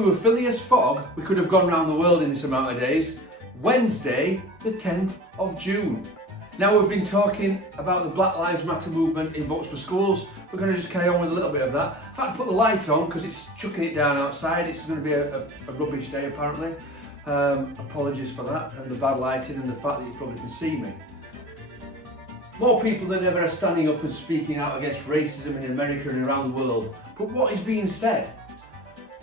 we were filling as fog, we could have gone around the world in this amount of days. Wednesday, the 10th of June. Now we've been talking about the Black Lives Matter movement in Votes for Schools. We're going to just carry on with a little bit of that. In fact, put the light on because it's chucking it down outside. It's going to be a rubbish day apparently. Apologies for that and the bad lighting and the fact that you probably can see me. More people than ever are standing up and speaking out against racism in America and around the world. But what is being said?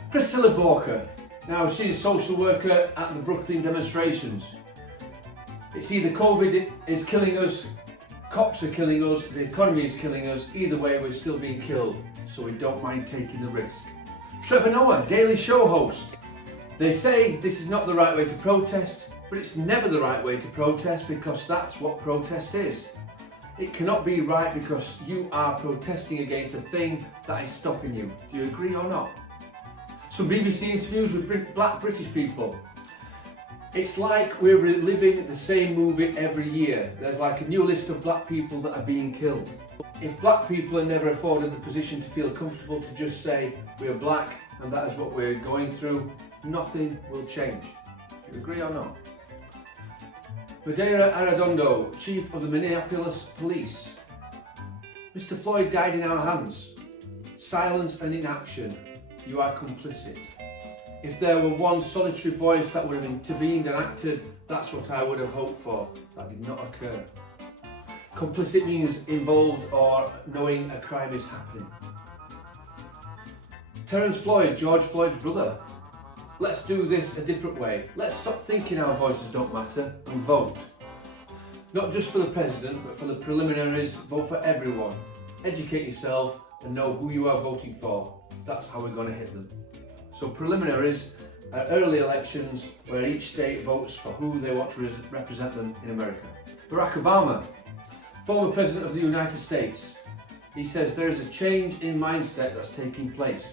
Priscilla Walker. Now she's a social worker at the Brooklyn demonstrations. It's either COVID is killing us, cops are killing us, the economy is killing us, either way we're still being killed, so we don't mind taking the risk. Trevor Noah, Daily Show host. They say this is not the right way to protest, but it's never the right way to protest because that's what protest is. It cannot be right because you are protesting against a thing that is stopping you. Do you agree or not? Some BBC interviews with black British people. It's like we're reliving the same movie every year. There's like a new list of black people that are being killed. If black people are never afforded the position to feel comfortable to just say we're black and that is what we're going through, nothing will change. Do you agree or not? Madeira Arredondo, Chief of the Minneapolis Police. Mr. Floyd died in our hands. Silence and inaction. You are complicit. If there were one solitary voice that would have intervened and acted, that's what I would have hoped for. That did not occur. Complicit means involved or knowing a crime is happening. Terence Floyd, George Floyd's brother. Let's do this a different way. Let's stop thinking our voices don't matter and vote. Not just for the president, but for the preliminaries, vote for everyone. Educate yourself and know who you are voting for. That's how we're going to hit them. So preliminaries are early elections where each state votes for who they want to represent them in America. Barack Obama, former President of the United States, he says there is a change in mindset that's taking place.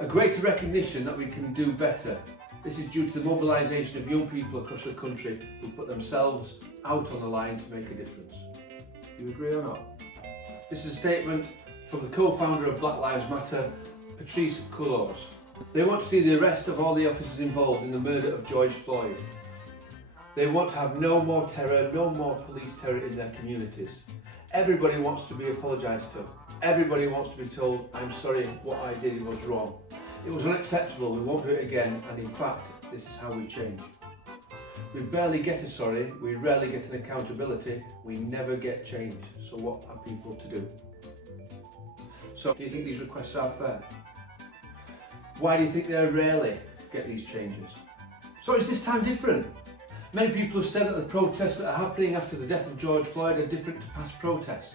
A greater recognition that we can do better. This is due to the mobilisation of young people across the country who put themselves out on the line to make a difference. Do you agree or not? This is a statement from the co-founder of Black Lives Matter, Patrisse Cullors. They want to see the arrest of all the officers involved in the murder of George Floyd. They want to have no more terror, no more police terror in their communities. Everybody wants to be apologised to. Everybody wants to be told, I'm sorry, what I did was wrong. It was unacceptable, we won't do it again, and in fact, this is how we change. We barely get a sorry, we rarely get an accountability, we never get change. So what are people to do? So, do you think these requests are fair? Why do you think they rarely get these changes? So is this time different? Many people have said that the protests that are happening after the death of George Floyd are different to past protests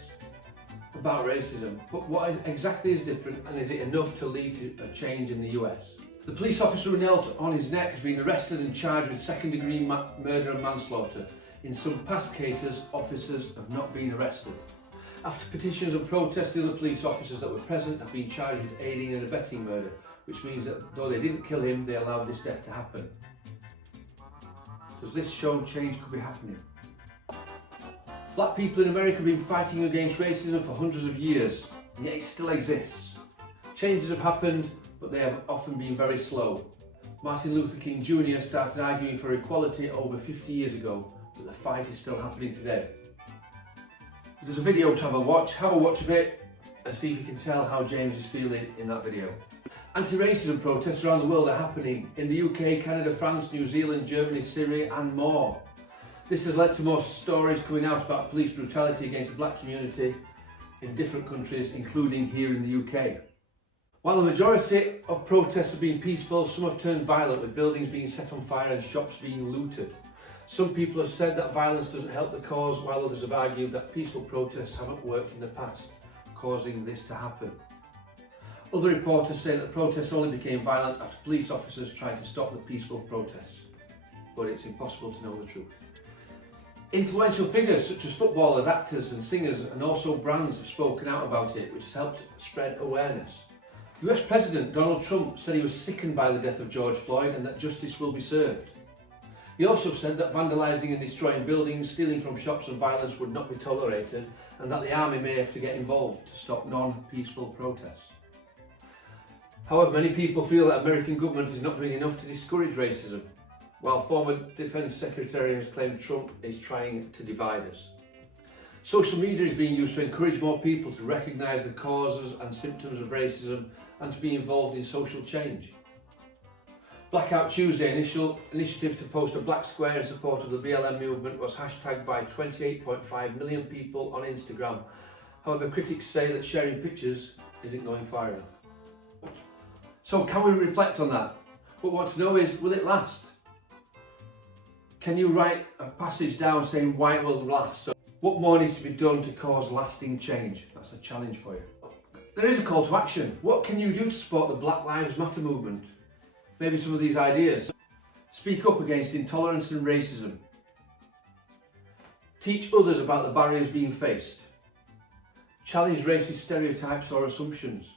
about racism. But what exactly is different, and is it enough to lead to a change in the US? The police officer who knelt on his neck has been arrested and charged with second-degree murder and manslaughter. In some past cases, officers have not been arrested. After petitions and protests, the other police officers that were present have been charged with aiding and abetting murder, which means that though they didn't kill him, they allowed this death to happen. Does this show change could be happening? Black people in America have been fighting against racism for hundreds of years, and yet it still exists. Changes have happened, but they have often been very slow. Martin Luther King Jr. started arguing for equality over 50 years ago, but the fight is still happening today. There's a video to have a watch of it, and see if you can tell how James is feeling in that video. Anti-racism protests around the world are happening in the UK, Canada, France, New Zealand, Germany, Syria and more. This has led to more stories coming out about police brutality against the black community in different countries, including here in the UK. While the majority of protests have been peaceful, some have turned violent, with buildings being set on fire and shops being looted. Some people have said that violence doesn't help the cause, while others have argued that peaceful protests haven't worked in the past, causing this to happen. Other reporters say that the protests only became violent after police officers tried to stop the peaceful protests, but it's impossible to know the truth. Influential figures such as footballers, actors and singers and also brands have spoken out about it, which has helped spread awareness. US President Donald Trump said he was sickened by the death of George Floyd and that justice will be served. He also said that vandalising and destroying buildings, stealing from shops and violence would not be tolerated, and that the army may have to get involved to stop non-peaceful protests. However, many people feel that American government is not doing enough to discourage racism, while former Defence Secretary has claimed Trump is trying to divide us. Social media is being used to encourage more people to recognise the causes and symptoms of racism and to be involved in social change. Blackout Tuesday initiative to post a black square in support of the BLM movement was hashtagged by 28.5 million people on Instagram. However, critics say that sharing pictures isn't going far enough. So can we reflect on that? What we want to know is, will it last? Can you write a passage down saying why it will last? So what more needs to be done to cause lasting change? That's a challenge for you. There is a call to action. What can you do to support the Black Lives Matter movement? Maybe some of these ideas. Speak up against intolerance and racism. Teach others about the barriers being faced. Challenge racist stereotypes or assumptions.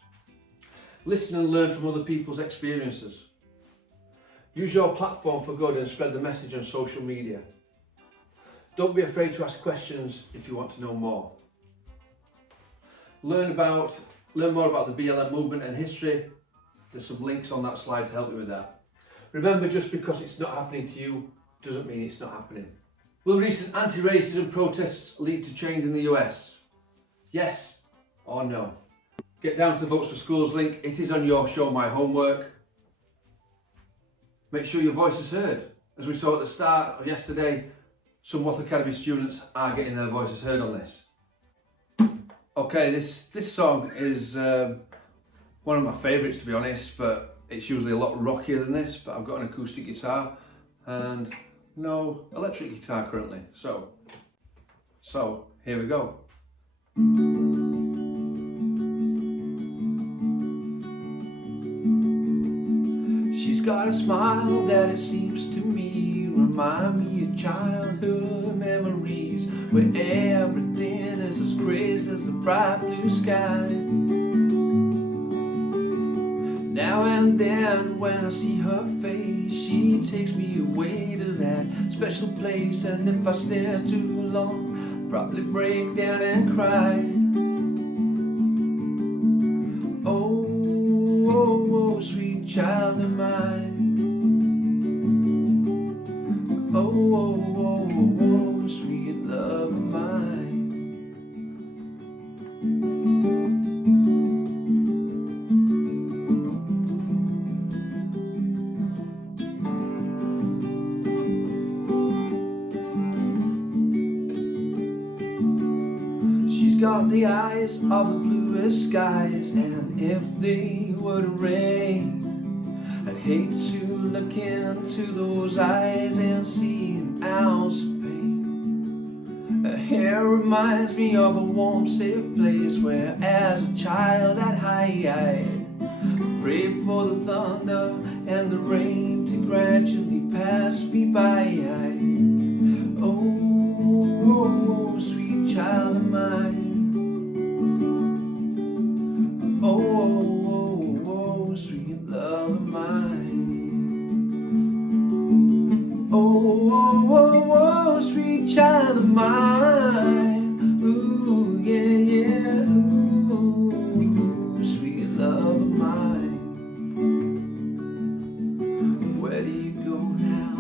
Listen and learn from other people's experiences. Use your platform for good and spread the message on social media. Don't be afraid to ask questions if you want to know more. Learn more about the BLM movement and history. There's some links on that slide to help you with that. Remember, just because it's not happening to you doesn't mean it's not happening. Will recent anti-racism protests lead to change in the US? Yes or no? Get down to the Votes for Schools link. It is on your Show My Homework. Make sure your voice is heard. As we saw at the start of yesterday, some Wath Academy students are getting their voices heard on this. Okay, this song is one of my favourites, to be honest, but it's usually a lot rockier than this. But I've got an acoustic guitar and no electric guitar currently. So here we go. She's got a smile that it seems to me remind me of childhood memories, where everything is as crazy as the bright blue sky. Now and then when I see her face, she takes me away to that special place, and if I stare too long, I'll probably break down and cry. Oh, sweet child of mine. Oh, sweet love of mine. She's got the eyes of the bluest skies, and if they were to rain, I'd hate to look into those eyes and see an ounce of pain. Her hair reminds me of a warm, safe place where as a child I'd hide. Pray for the thunder and the rain to gradually pass me by. Oh, sweet child of mine. Oh, sweet love of mine. Oh, sweet child of mine. Ooh, yeah, ooh, sweet love of mine. Where do you go now?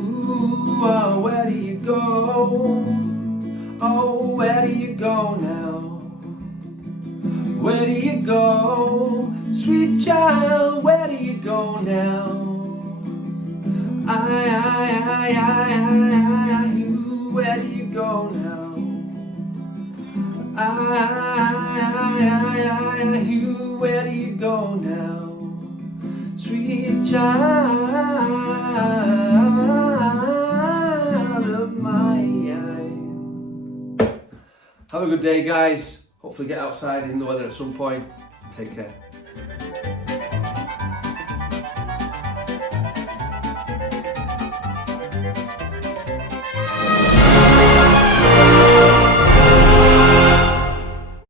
Ooh, oh, where do you go? Oh, where do you go now? Where do you go? Sweet child, where do you go now? You, where do you go now? You, where do you go now? Sweet child of mine. Have a good day, guys. Hopefully get outside in the weather at some point. Take care.